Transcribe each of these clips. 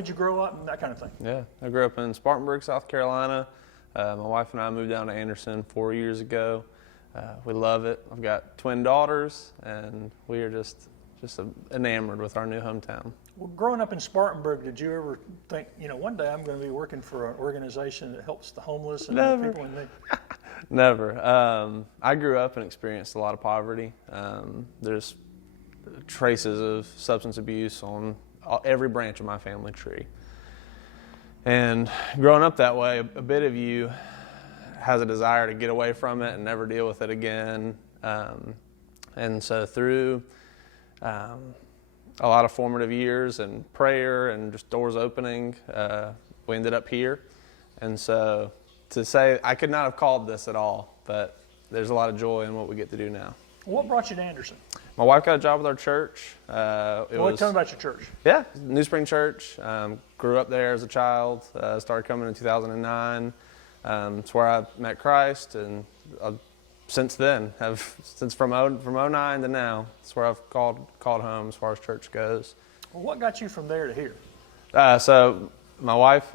did you grow up and that kind of thing? Yeah, I grew up in Spartanburg, South Carolina. My wife and I moved down to Anderson 4 years ago. We love it. I've got twin daughters, and we are just enamored with our new hometown. Well, growing up in Spartanburg, did you ever think, one day I'm going to be working for an organization that helps the homeless and the people in need? Never. I grew up and experienced a lot of poverty. There's traces of substance abuse on every branch of my family tree. And growing up that way, a bit of you has a desire to get away from it and never deal with it again. And so through a lot of formative years and prayer and just doors opening, we ended up here. And so to say, I could not have called this at all, but there's a lot of joy in what we get to do now. What brought you to Anderson? My wife got a job with our church. Tell me about your church. Yeah, New Spring Church. Grew up there as a child. Started coming in 2009. It's where I met Christ, and since then, since from 09 to now, it's where I've called home as far as church goes. Well, what got you from there to here? So my wife,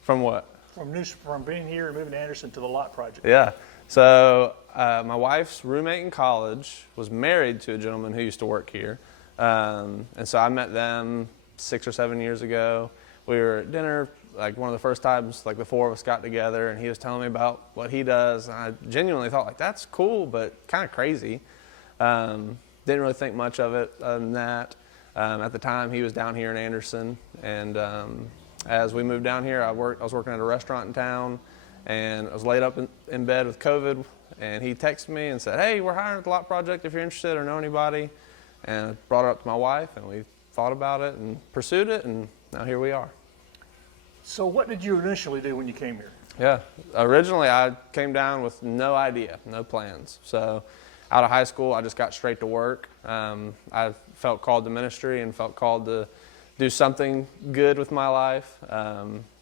from what? From being here and moving to Anderson to the Lot Project. Yeah. So my wife's roommate in college was married to a gentleman who used to work here. And so I met them 6 or 7 years ago. We were at dinner, like one of the first times, like the four of us got together, and he was telling me about what he does. And I genuinely thought, like, that's cool, but kind of crazy. Didn't really think much of it other than that. At the time, he was down here in Anderson. And as we moved down here, I was working at a restaurant in town, and I was laid up in bed with COVID. And he texted me and said, hey, we're hiring at the Lot Project if you're interested or know anybody. And I brought it up to my wife, and we thought about it and pursued it, and now here we are. So what did you initially do when you came here? Yeah, originally I came down with no idea, no plans. So out of high school, I just got straight to work. I felt called to ministry and felt called to do something good with my life.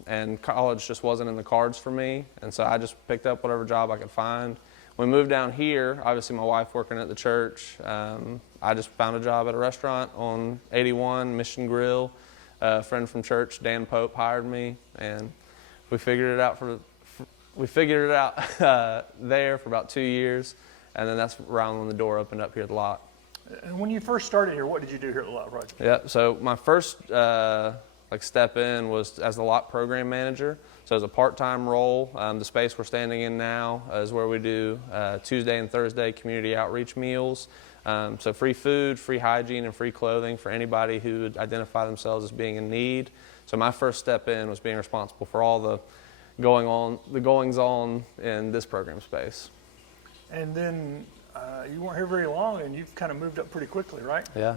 And college just wasn't in the cards for me. And so I just picked up whatever job I could find. When we moved down here, obviously my wife working at the church, I just found a job at a restaurant on 81 Mission Grill. A friend from church, Dan Pope, hired me, and we figured it out there for about 2 years, and then that's around when the door opened up here at the Lot. And when you first started here, what did you do here at the Lot Project? Yeah, so my first step in was as the Lot program manager. So it's a part-time role. The space we're standing in now is where we do Tuesday and Thursday community outreach meals. So free food, free hygiene, and free clothing for anybody who would identify themselves as being in need. So my first step in was being responsible for all the goings on in this program space. And then you weren't here very long, and you've kind of moved up pretty quickly, right? Yeah.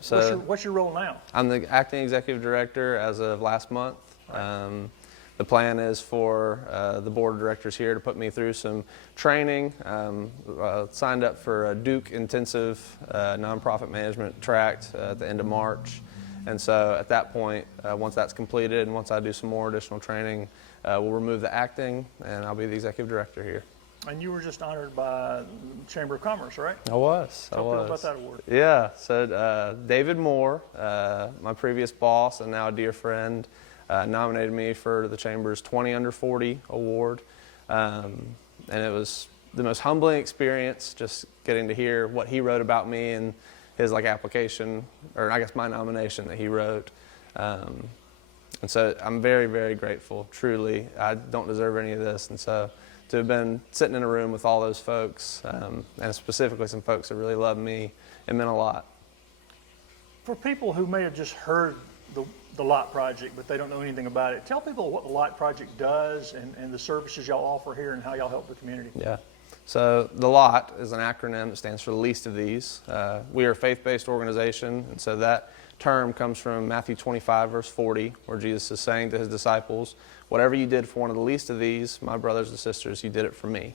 So what's your role now? I'm the acting executive director as of last month. Right. The plan is for the board of directors here to put me through some training. Signed up for a Duke intensive nonprofit management tract at the end of March. And so at that point, once that's completed and once I do some more additional training, we'll remove the acting and I'll be the executive director here. And you were just honored by the Chamber of Commerce, right? I was. Tell people about that award. Yeah. So David Moore, my previous boss and now a dear friend, nominated me for the Chamber's 20 Under 40 award. And it was the most humbling experience, just getting to hear what he wrote about me and his application, or I guess my nomination that he wrote. And so I'm very, very grateful, truly. I don't deserve any of this. And so to have been sitting in a room with all those folks, and specifically some folks that really loved me, it meant a lot. For people who may have just heard the Lot Project, but they don't know anything about it, tell people what the Lot Project does and the services y'all offer here and how y'all help the community. Yeah. So the Lot is an acronym that stands for the least of these. We are a faith-based organization, and so that term comes from Matthew 25, verse 40, where Jesus is saying to his disciples, whatever you did for one of the least of these, my brothers and sisters, you did it for me.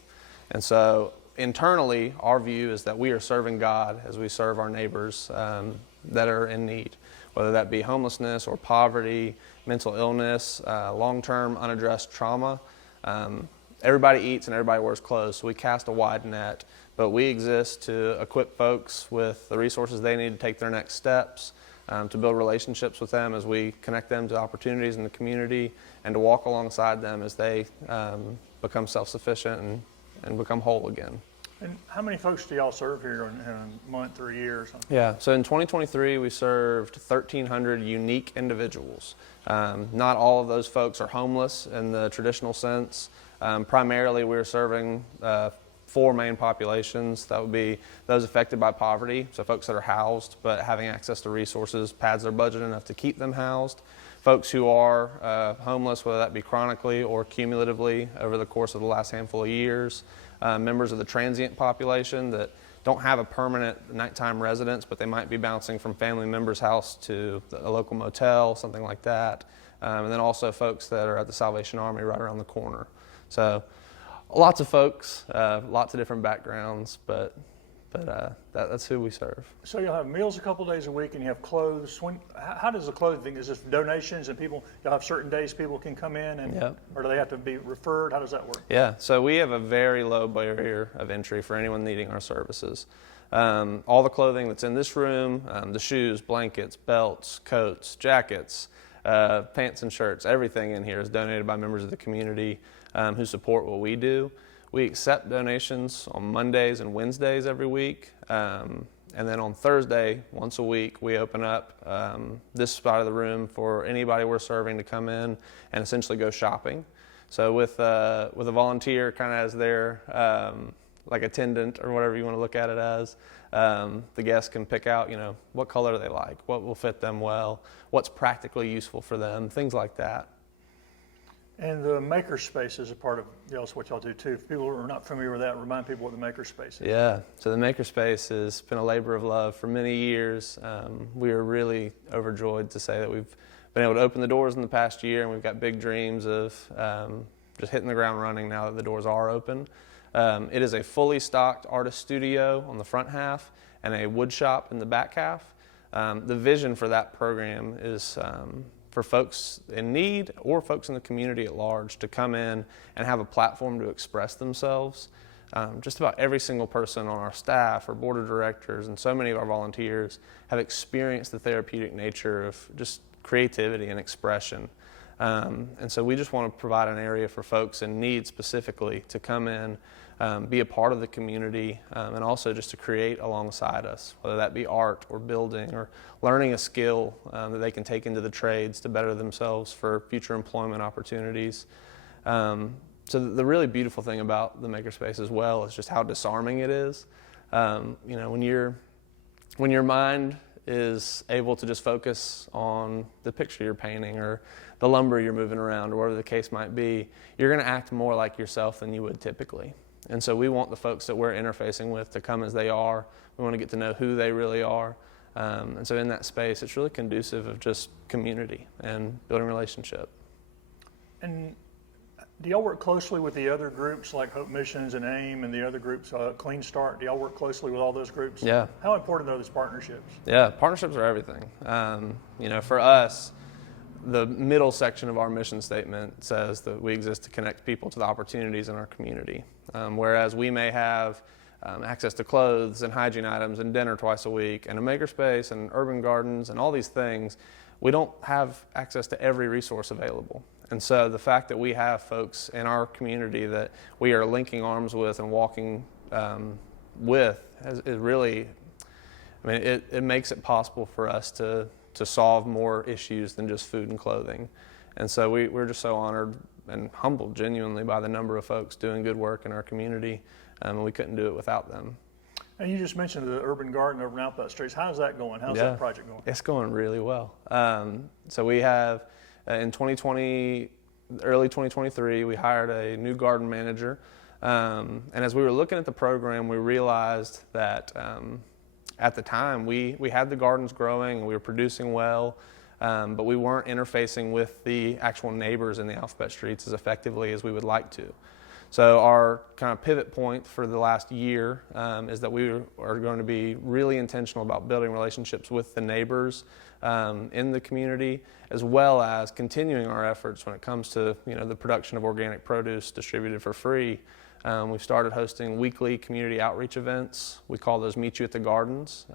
And so internally, our view is that we are serving God as we serve our neighbors that are in need, whether that be homelessness or poverty, mental illness, long-term unaddressed trauma. Everybody eats and everybody wears clothes, so we cast a wide net, but we exist to equip folks with the resources they need to take their next steps. to build relationships with them as we connect them to opportunities in the community, and to walk alongside them as they become self-sufficient and become whole again. And how many folks do y'all serve here in a month or a year or something? Yeah, so in 2023 we served 1,300 unique individuals. Not all of those folks are homeless in the traditional sense. Primarily we're serving 4 main populations. That would be those affected by poverty, so folks that are housed but having access to resources pads their budget enough to keep them housed. Folks who are homeless, whether that be chronically or cumulatively over the course of the last handful of years. Members of the transient population that don't have a permanent nighttime residence, but they might be bouncing from family member's house to a local motel, something like that. And then also folks that are at the Salvation Army right around the corner. So lots of folks, lots of different backgrounds, but that's who we serve. So you'll have meals a couple days a week, and you have clothes. How does the clothing? Is this donations, and you'll have certain days people can come in, and Yep. or do they have to be referred? How does that work? Yeah, so we have a very low barrier of entry for anyone needing our services. All the clothing that's in this room, the shoes, blankets, belts, coats, jackets, pants and shirts, everything in here is donated by members of the community who support what we do. We accept donations on Mondays and Wednesdays every week. And then on Thursday, once a week, we open up this side of the room for anybody we're serving to come in and essentially go shopping. So with a volunteer kind of as their like attendant or whatever you want to look at it as, the guests can pick out, what color they like, what will fit them well, what's practically useful for them, things like that. And the makerspace is a part of what y'all do too. If people are not familiar with that, remind people what the makerspace is. Yeah, so the makerspace has been a labor of love for many years. We are really overjoyed to say that we've been able to open the doors in the past year, and we've got big dreams of just hitting the ground running now that the doors are open. It is a fully stocked artist studio on the front half and a wood shop in the back half. The vision for that program is for folks in need or folks in the community at large to come in and have a platform to express themselves. Just about every single person on our staff or board of directors and so many of our volunteers have experienced the therapeutic nature of just creativity and expression. And so we just want to provide an area for folks in need specifically to come in, be a part of the community, and also just to create alongside us, whether that be art or building or learning a skill that they can take into the trades to better themselves for future employment opportunities. So the really beautiful thing about the makerspace as well is just how disarming it is. When your mind is able to just focus on the picture you're painting or the lumber you're moving around or whatever the case might be, you're going to act more like yourself than you would typically. And so we want the folks that we're interfacing with to come as they are. We want to get to know who they really are. And so in that space, it's really conducive of just community and building relationship. And do y'all work closely with the other groups like Hope Missions and AIM and the other groups, Clean Start? Do y'all work closely with all those groups? Yeah. How important are those partnerships? Yeah, partnerships are everything. For us, the middle section of our mission statement says that we exist to connect people to the opportunities in our community. Whereas we may have access to clothes and hygiene items and dinner twice a week and a makerspace and urban gardens and all these things, we don't have access to every resource available. And so the fact that we have folks in our community that we are linking arms with and walking with is really, it makes it possible for us to solve more issues than just food and clothing. And so we're just so honored and humbled genuinely by the number of folks doing good work in our community, and we couldn't do it without them. And you just mentioned the urban garden over in Outback Streets. How's that going? How's Yeah. that project going? It's going really well. So we have, in 2020, early 2023, we hired a new garden manager. And as we were looking at the program, we realized that at the time, we had the gardens growing and we were producing well, but we weren't interfacing with the actual neighbors in the Alphabet Streets as effectively as we would like to. So our kind of pivot point for the last year is that we are going to be really intentional about building relationships with the neighbors in the community, as well as continuing our efforts when it comes to the production of organic produce distributed for free We've started hosting weekly community outreach events. We call those Meet You at the Gardens.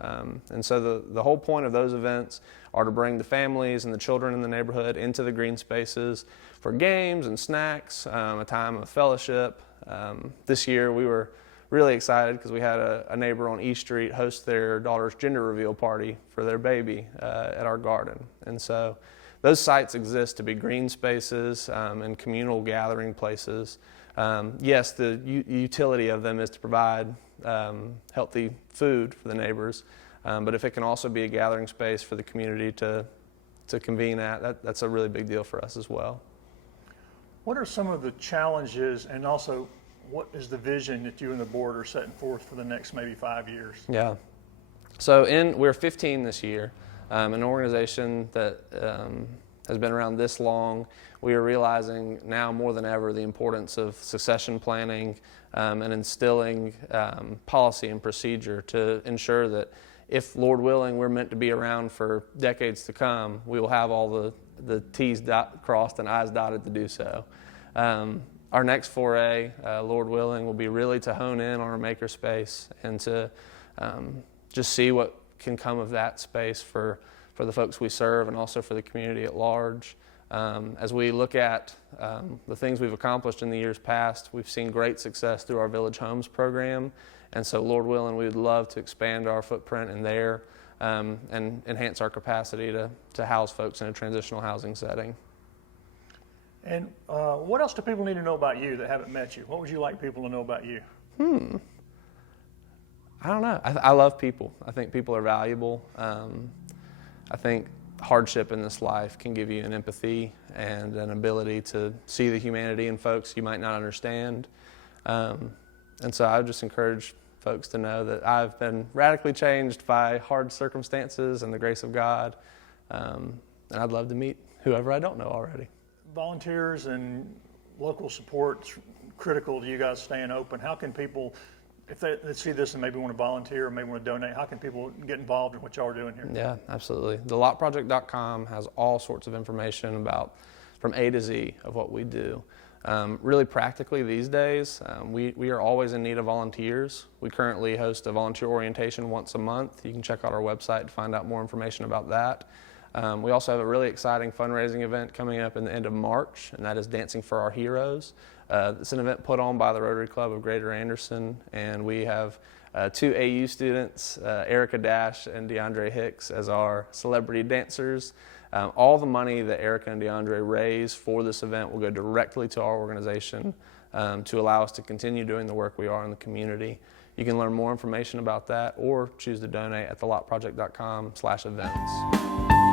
And so the whole point of those events are to bring the families and the children in the neighborhood into the green spaces for games and snacks, a time of fellowship. This year we were really excited because we had a neighbor on East Street host their daughter's gender reveal party for their baby at our garden. And so those sites exist to be green spaces and communal gathering places. Yes, the utility of them is to provide healthy food for the neighbors, but if it can also be a gathering space for the community to convene at, that's a really big deal for us as well. What are some of the challenges, and also what is the vision that you and the board are setting forth for the next maybe 5 years? Yeah. So we're 15 this year, an organization that has been around this long. We are realizing now more than ever the importance of succession planning and instilling policy and procedure to ensure that if, Lord willing, we're meant to be around for decades to come, we will have all the T's crossed and I's dotted to do so. Our next foray, Lord willing, will be really to hone in on our makerspace and to just see what can come of that space for the folks we serve and also for the community at large. As we look at the things we've accomplished in the years past, we've seen great success through our Village Homes program. And so, Lord willing, we would love to expand our footprint in there and enhance our capacity to house folks in a transitional housing setting. And what else do people need to know about you that haven't met you? What would you like people to know about you? I don't know. I love people. I think people are valuable. I think hardship in this life can give you an empathy and an ability to see the humanity in folks you might not understand. And so I would just encourage folks to know that I've been radically changed by hard circumstances and the grace of God. And I'd love to meet whoever I don't know already. Volunteers and local support critical to you guys staying open. How can people, if they see this and maybe want to volunteer or maybe want to donate, how can people get involved in what y'all are doing here? Yeah, absolutely. TheLotProject.com has all sorts of information about from A to Z of what we do. Really practically these days, we are always in need of volunteers. We currently host a volunteer orientation once a month. You can check out our website to find out more information about that. We also have a really exciting fundraising event coming up in the end of March, and that is Dancing for Our Heroes. It's an event put on by the Rotary Club of Greater Anderson, and we have 2 AU students, Erica Dash and DeAndre Hicks, as our celebrity dancers. All the money that Erica and DeAndre raise for this event will go directly to our organization to allow us to continue doing the work we are in the community. You can learn more information about that or choose to donate at thelotproject.com/events.